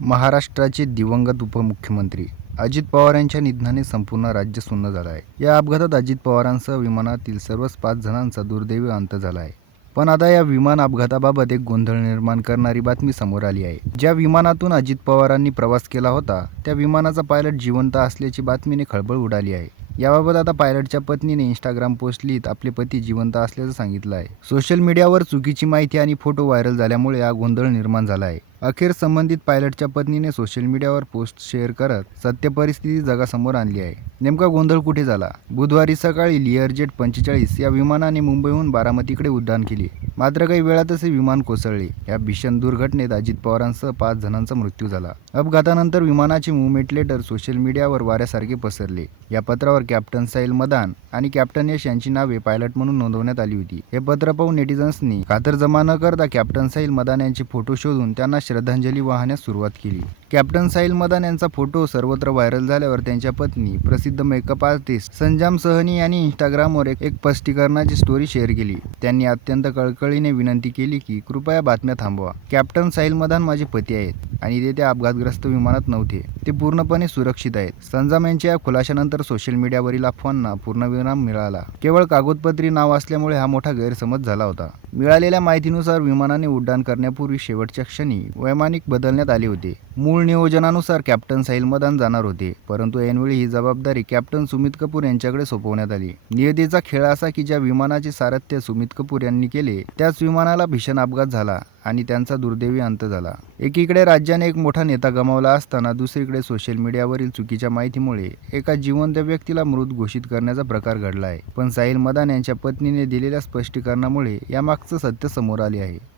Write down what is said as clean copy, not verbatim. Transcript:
महाराष्ट्राचे दिवंगत उपमुख्यमंत्री अजित पवार यांच्या निधनाने संपूर्ण राज्य सुन्न झालं आहे. या अपघातात अजित पवारांसह विमानातील सर्वच 5 जणांचा दुर्दैवी अंत झाला आहे. पण आता या विमान अपघाताबाबत एक गोंधळ निर्माण करणारी बातमी समोर आली आहे. ज्या विमानातून अजित पवारांनी प्रवास केला होता त्या विमानाचा पायलट जिवंत असल्याची बातमीने खळबळ उडाली आहे. याबाबत आता पायलटच्या पत्नीने इंस्टाग्राम पोस्ट लिहित आपले पती जिवंत असल्याचं सांगितलं आहे. सोशल मीडियावर चुकीची माहिती आणि फोटो व्हायरल झाल्यामुळे हा गोंधळ निर्माण झाला आहे. अखेर संबंधित पायलटच्या पत्नीने सोशल मीडियावर पोस्ट शेअर करत सत्य परिस्थिती जगासमोर आणली आहे. नेमका गोंधळ कुठे झाला? बुधवारी सकाळी लिअरजेट 45 या विमानाने मुंबईहून बारामतीकडे उड्डाण केले. मात्र काही वेळातच हे विमान कोसळले. या भीषण दुर्घटनेत अजित पवारांसह 5 जणांचा मृत्यू झाला. अपघातानंतर विमानाचे मूव्हमेंट लेटर सोशल मीडियावर वाऱ्यासारखे पसरले. या पत्रावर कॅप्टन साहिल मदान आणि कॅप्टन यश यांची नावे पायलट म्हणून नोंदवण्यात आली होती. हे पत्र पाहून नेटिझन्सनी खातरजमा न करता कॅप्टन साहिल मदान यांचे फोटो शोधून त्यांना श्रद्धांजली वाहण्यास सुरुवात केली. कॅप्टन साहिल मदान यांचा फोटो सर्वत्र व्हायरल झाल्यावर त्यांच्या पत्नी प्रसिद्ध मेकअप आर्टिस्ट संजाम सहनी यांनी इंस्टाग्रामवर एक स्पष्टीकरणाची स्टोरी शेअर केली. त्यांनी अत्यंत कळकळीने विनंती केली की कृपया बातम्या थांबवा. कॅप्टन साहिल मदान माझे पती आहेत आणि ते त्या अपघातग्रस्त विमानात नव्हते. ते पूर्णपणे सुरक्षित आहेत. संजाम यांच्या या खुलाशानंतर सोशल मीडियावरील अफवांना पूर्णविराम मिळाला. केवळ कागदपत्री नाव असल्यामुळे हा मोठा गैरसमज झाला होता. मिळालेल्या माहितीनुसार विमानाने उड्डाण करण्यापूर्वी शेवटच्या क्षणी वैमानिक बदलण्यात आले होते. मूळ नियोजनानुसार कॅप्टन साहिल मदान जाणार होते, परंतु ऐनवेळी ही जबाबदारी कॅप्टन सुमित कपूर यांच्याकडे सोपवण्यात आली. नियतीचा खेळ असा की ज्या विमानाचे सारथ्य सुमित कपूर यांनी केले त्याच विमानाला भीषण अपघात झाला आणि त्यांचा दुर्दैवी अंत झाला. एकीकडे राज्याने एक मोठा नेता गमावला असताना दुसरीकडे सोशल मीडियावरील चुकीच्या माहितीमुळे एका जिवंत व्यक्तीला मृत घोषित करण्याचा प्रकार घडला आहे. पण साहिल मदान यांच्या पत्नीने दिलेल्या स्पष्टीकरणामुळे यामागचं सत्य समोर आले आहे.